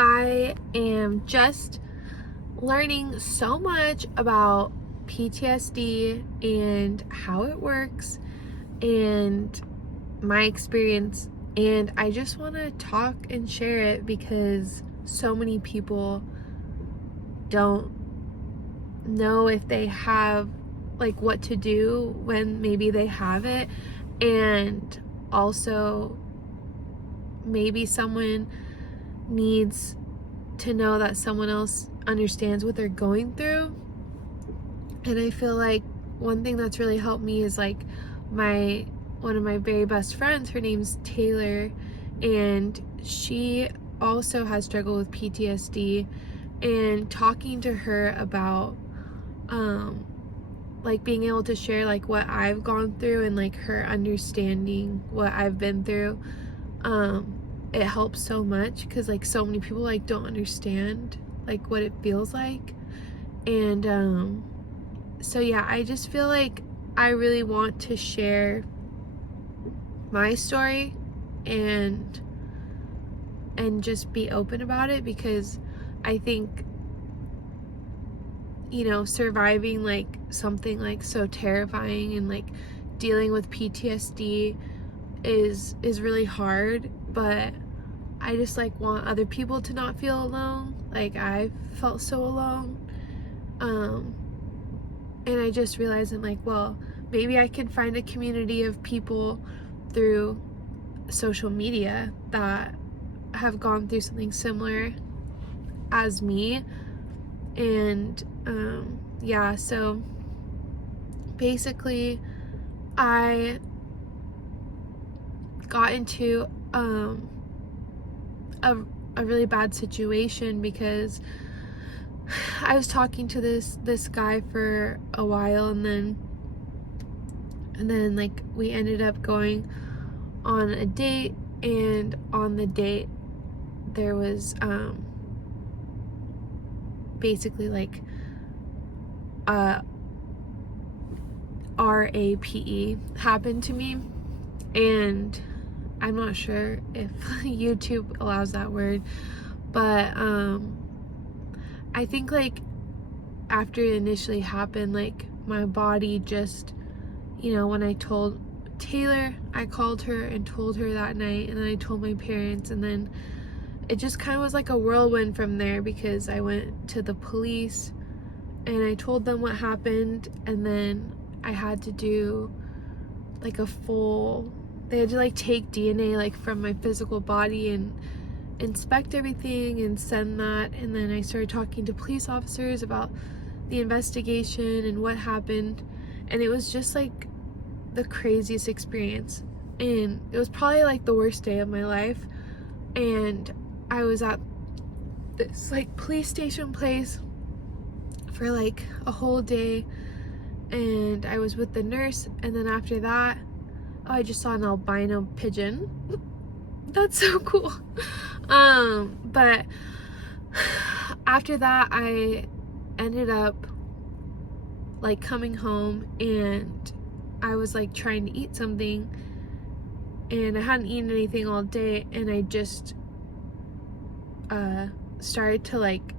I am just learning so much about PTSD and how it works and my experience, and I just want to talk and share it because so many people don't know if they have like what to do when maybe they have it, and also maybe someone needs to know that someone else understands what they're going through. And I feel like one thing that's really helped me is like one of my very best friends, her name's Taylor, and she also has struggled with PTSD, and talking to her about like being able to share like what I've gone through and like her understanding what I've been through, it helps so much because like so many people like don't understand like what it feels like. And so yeah, I just feel like I really want to share my story and just be open about it, because I think, you know, surviving like something like so terrifying and like dealing with PTSD is really hard, but I just like want other people to not feel alone like I felt so alone. And I just realized I'm like, well, maybe I can find a community of people through social media that have gone through something similar as me. And yeah, so basically I got into a really bad situation because I was talking to this guy for a while, and then like we ended up going on a date, and on the date there was basically like RAPE happened to me, and I'm not sure if YouTube allows that word, but I think like after it initially happened, like my body just, you know, when I told Taylor, I called her and told her that night, and then I told my parents, and then it just kind of was like a whirlwind from there, because I went to the police and I told them what happened, and then I had to do like they had to like take DNA like from my physical body and inspect everything and send that. And then I started talking to police officers about the investigation and what happened, and it was just like the craziest experience, and it was probably like the worst day of my life. And I was at this like police station place for like a whole day, and I was with the nurse, and then after that, I just saw an albino pigeon. That's so cool. But after that I ended up like coming home, and I was like trying to eat something, and I hadn't eaten anything all day, and I just started to like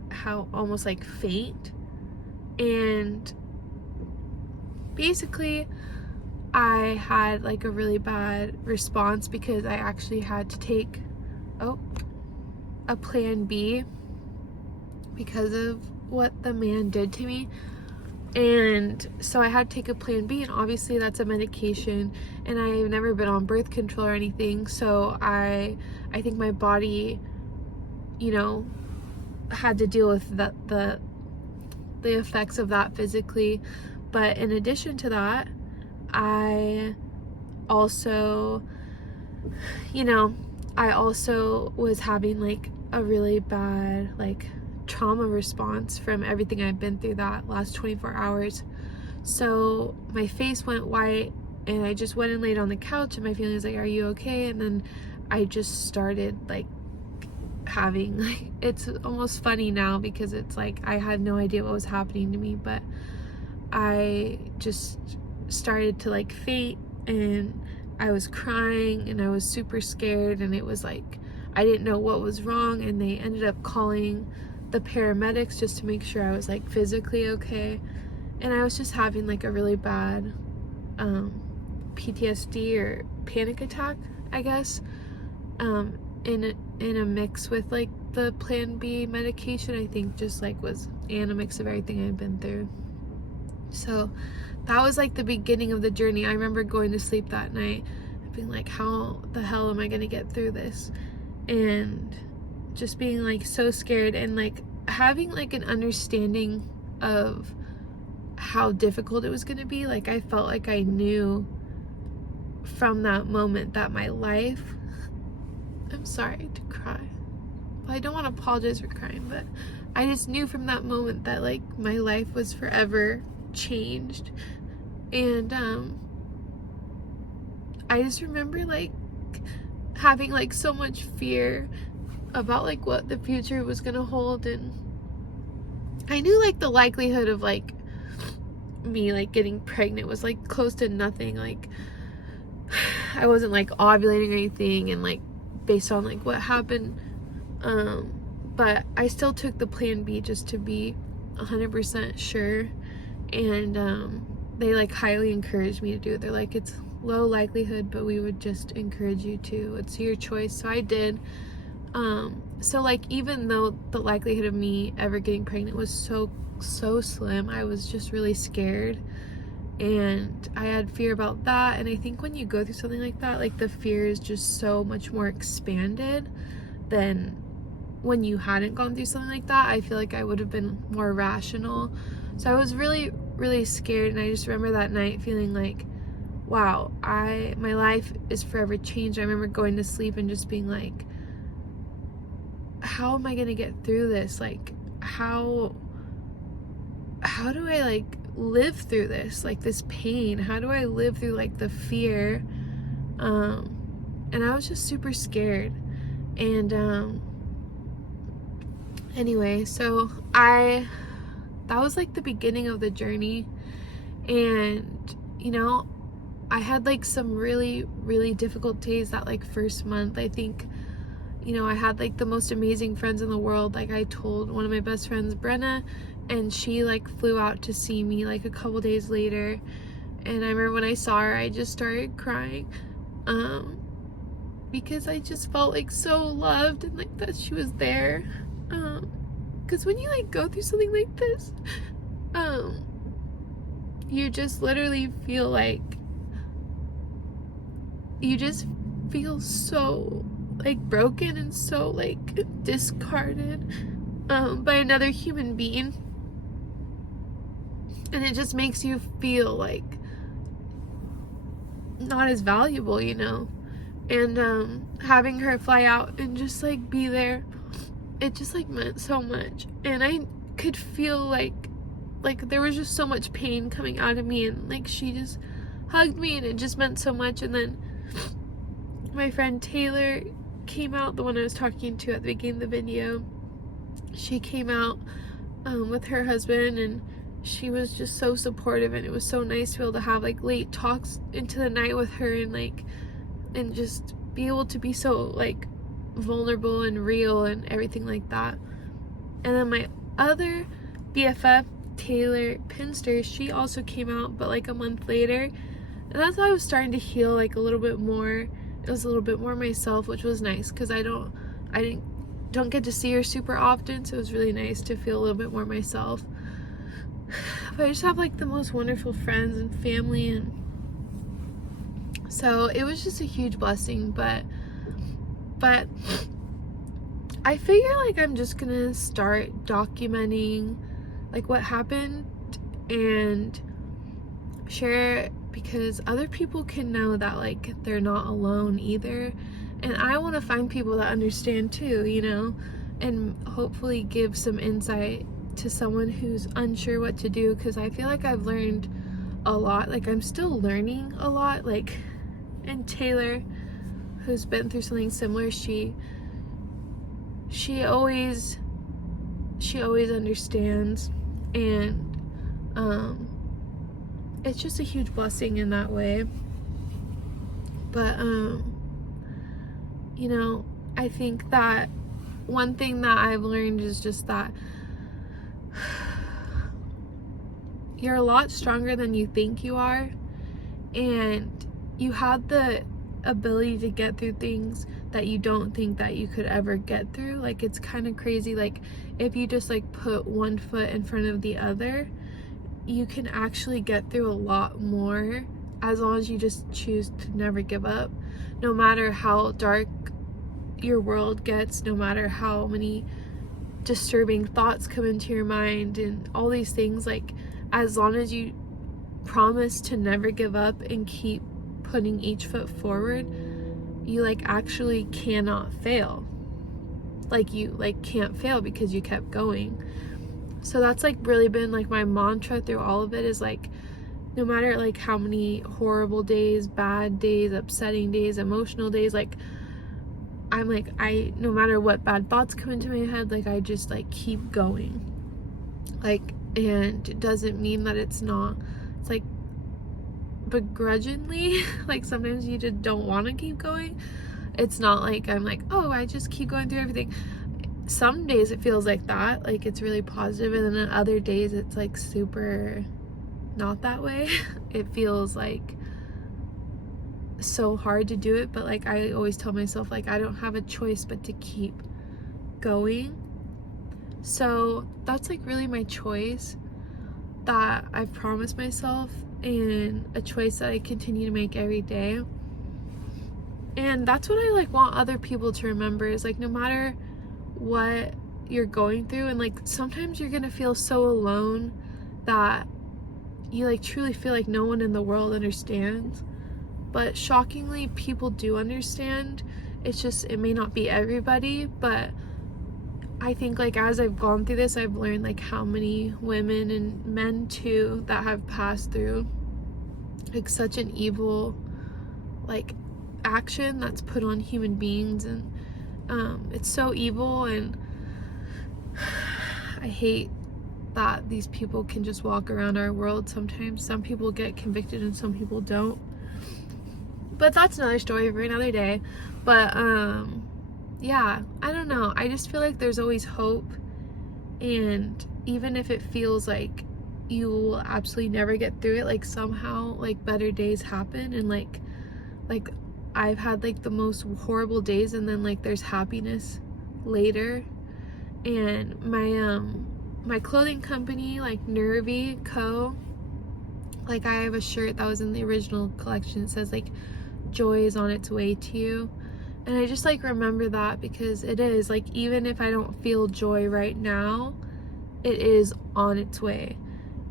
almost like faint, and basically I had like a really bad response because I actually had to take a plan B because of what the man did to me. And so I had to take a plan B, and obviously that's a medication, and I've never been on birth control or anything, so I think my body, you know, had to deal with the effects of that physically. But in addition to that, I also, you know, I also was having like a really bad like trauma response from everything I've been through that last 24 hours. So my face went white, and I just went and laid on the couch, and my family was like, "Are you okay?" And then I just started like having like, it's almost funny now because it's like I had no idea what was happening to me, but I just started to like faint, and I was crying, and I was super scared, and it was like I didn't know what was wrong, and they ended up calling the paramedics just to make sure I was like physically okay. And I was just having like a really bad PTSD or panic attack, I guess, in a mix with like the Plan B medication. I think just like was and a mix of everything I'd been through. So that was like the beginning of the journey. I remember going to sleep that night and being like, how the hell am I gonna get through this? And just being like so scared, and like having like an understanding of how difficult it was gonna be. Like I felt like I knew from that moment that my life, I'm sorry to cry, well, I don't want to apologize for crying, but I just knew from that moment that like my life was forever changed. And I just remember like having like so much fear about like what the future was gonna hold, and I knew like the likelihood of like me like getting pregnant was like close to nothing. Like I wasn't like ovulating or anything, and like based on like what happened, but I still took the Plan B just to be 100% sure. And they like highly encouraged me to do it. They're like, it's low likelihood, but we would just encourage you to, it's your choice. So I did. So like even though the likelihood of me ever getting pregnant was so slim, I was just really scared, and I had fear about that. And I think when you go through something like that, like the fear is just so much more expanded than when you hadn't gone through something like that. I feel like I would have been more rational. So I was really scared, and I just remember that night feeling like, wow, my life is forever changed. I remember going to sleep and just being like, how am I gonna get through this? Like how do I like live through this, like this pain? How do I live through like the fear? And I was just super scared. And anyway, so that was like the beginning of the journey. And you know, I had like some really difficult days that like first month. I think, you know, I had like the most amazing friends in the world. Like I told one of my best friends, Brenna, and she like flew out to see me like a couple days later. And I remember when I saw her, I just started crying, because I just felt like so loved, and like that she was there. Because when you like go through something like this, you just literally feel like, you just feel so like broken and so like discarded by another human being, and it just makes you feel like not as valuable, you know. And having her fly out and just like be there, it just like meant so much. And I could feel like there was just so much pain coming out of me, and like she just hugged me, and it just meant so much. And then my friend Taylor came out, the one I was talking to at the beginning of the video. She came out with her husband, and she was just so supportive, and it was so nice to be able to have like late talks into the night with her, and just be able to be so like vulnerable and real and everything like that. And then my other BFF, Taylor Pinster, she also came out, but like a month later, and that's how I was starting to heal like a little bit more. It was a little bit more myself, which was nice, because I don't get to see her super often, so it was really nice to feel a little bit more myself. But I just have like the most wonderful friends and family, and so it was just a huge blessing. But I figure like I'm just gonna start documenting like what happened and share it, because other people can know that like they're not alone either. And I want to find people that understand too, you know, and hopefully give some insight to someone who's unsure what to do, because I feel like I've learned a lot. Like I'm still learning a lot. Like, and Taylor, who's been through something similar, she always understands, and it's just a huge blessing in that way. But you know, I think that one thing that I've learned is just that you're a lot stronger than you think you are, and you have the ability to get through things that you don't think that you could ever get through. Like, it's kind of crazy. Like, if you just like put one foot in front of the other, you can actually get through a lot more as long as you just choose to never give up. No matter how dark your world gets, no matter how many disturbing thoughts come into your mind and all these things, like, as long as you promise to never give up and keep putting each foot forward, you like actually cannot fail. Like, you like can't fail because you kept going. So that's like really been like my mantra through all of it, is like, no matter like how many horrible days, bad days, upsetting days, emotional days, like, I'm like, no matter what bad thoughts come into my head, like, I just like keep going. Like, and it doesn't mean that it's like begrudgingly, like sometimes you just don't want to keep going. It's not like I'm like, oh, I just keep going through everything. Some days it feels like that, like it's really positive, and then on other days it's like super not that way. It feels like so hard to do it, but like I always tell myself, like, I don't have a choice but to keep going. So that's like really my choice that I've promised myself, and a choice that I continue to make every day. And that's what I like want other people to remember, is like, no matter what you're going through, and like sometimes you're gonna feel so alone that you like truly feel like no one in the world understands, but shockingly people do understand. It's just, it may not be everybody, but I think like as I've gone through this, I've learned like how many women and men too that have passed through like such an evil like action that's put on human beings, and it's so evil, and I hate that these people can just walk around our world sometimes. Some people get convicted and some people don't, but that's another story for another day. But yeah, I don't know, I just feel like there's always hope, and even if it feels like you will absolutely never get through it, like somehow like better days happen, and like I've had like the most horrible days, and then like there's happiness later. And my clothing company, like Nervy Co., like I have a shirt that was in the original collection. It says like, joy is on its way to you. And I just like remember that, because it is like, even if I don't feel joy right now, it is on its way.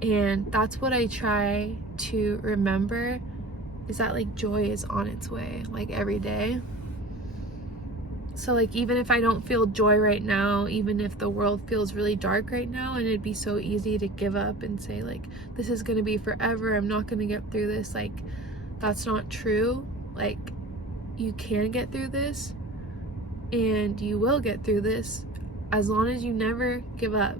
And that's what I try to remember, is that like joy is on its way, like every day. So like, even if I don't feel joy right now, even if the world feels really dark right now, and it'd be so easy to give up and say like, this is gonna be forever, I'm not gonna get through this, like, that's not true. Like, you can get through this, and you will get through this as long as you never give up.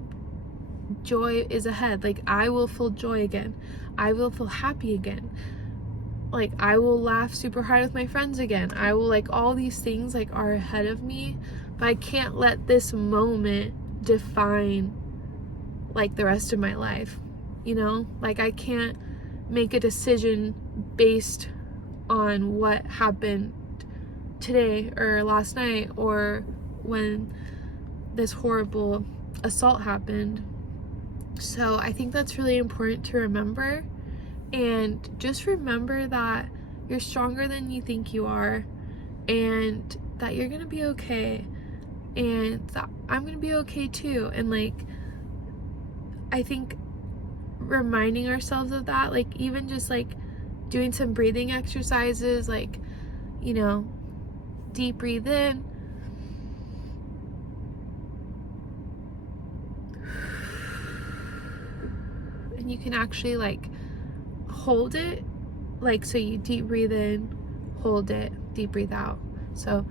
Joy is ahead. Like, I will feel joy again, I will feel happy again, like I will laugh super hard with my friends again, I will, like, all these things like are ahead of me. But I can't let this moment define like the rest of my life, you know? Like, I can't make a decision based on what happened today or last night or when this horrible assault happened. So I think that's really important to remember. And just remember that you're stronger than you think you are, and that you're gonna be okay, and that I'm gonna be okay too. And like, I think reminding ourselves of that, like even just like doing some breathing exercises, like, you know, deep breathe in, and you can actually like hold it, like, so you deep breathe in, hold it, deep breathe out. So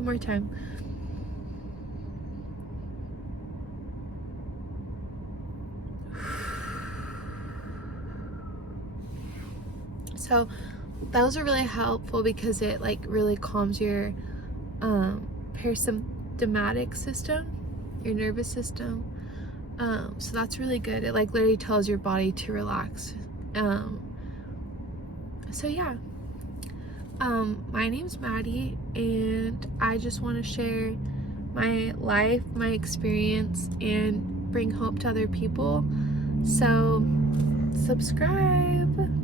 One more time. So those are really helpful because it like really calms your parasympathetic system, your nervous system. So that's really good. It like literally tells your body to relax. So yeah. My name's Maddie, and I just want to share my life, my experience, and bring hope to other people. So subscribe.